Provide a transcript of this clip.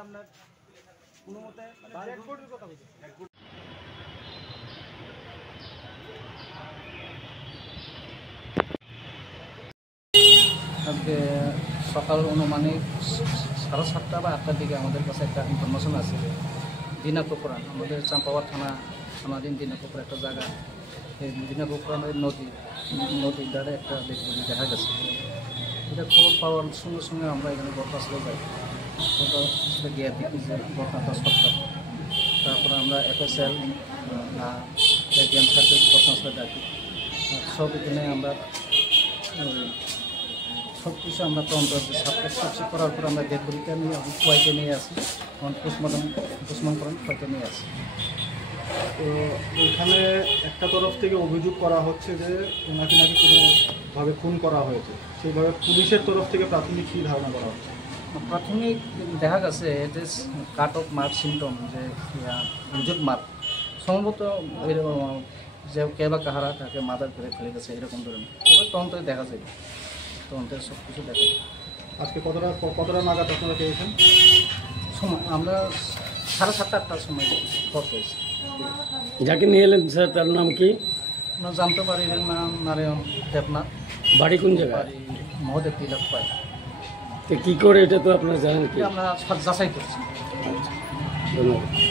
আপনার কোনো মতে কথা বলছে আজকে সকাল অনুমানিক 7:30 বা 8টার দিকে আমাদের কাছে একটা ইনফরমেশন আছে দিনাপুকুরা আমাদের চাম্পাওয়ার থানাধীন দিনাপুকুরা একটা জায়গা এই দিনাপুকুরার নদীর ধারে একটা ডেডবডি দেখা গেছে। এটা খবর পাওয়ার সঙ্গে সঙ্গে আমরা এখানে ঘটনাস্থলে যাই। ঘটনাস্থলে গিয়ে দেখি যে ঘটনাটা সত্য। তারপরে আমরা FSL এটিএম সার্ভিস ঘটনাস্থলে ডাকি। সব এখানে আমরা সব কিছু আমরা তদন্ত সাবস্ক্রিপশন করার পর আমরা ডেডবডিটা নিয়ে খোয়াইতে নিয়ে আসি, পোস্টমর্টম করেন খোয়াইতে নিয়ে আসি। তো এখানে একটা তরফ থেকে অভিযোগ করা হচ্ছে যে ওনাকে নাকি কোনোভাবে খুন করা হয়েছে, সেইভাবে পুলিশের তরফ থেকে প্রাথমিক কী ধারণা করা হচ্ছে? প্রাথমিক দেখা গেছে যে কাট অফ মার্ক সিমটম যে ইনজুর্ড মার্ক সম্ভবত যে কে বা কাহারা তাকে মার্ডার করে ফেলে গেছে এরকম ধরনের তদন্তে দেখা যায়। তদন্তের সব কিছু দেখা যায়। আজকে কতটা নাগাদ আপনারা পেয়েছেন? সময় আমরা 7:30 8টার সময় খবর পেয়েছি। যাকে নিয়ে এলেন স্যার তার নাম কি? আমরা জানতে পারি এর নাম নারায়ণ দেবনাথ। বাড়ি কোন জায়গায়? বাড়ি মহোদয় তিলক পায়। তো কী করে এটা তো আপনারা জানেন কি? আমরা যাচাই করছি। ধন্যবাদ।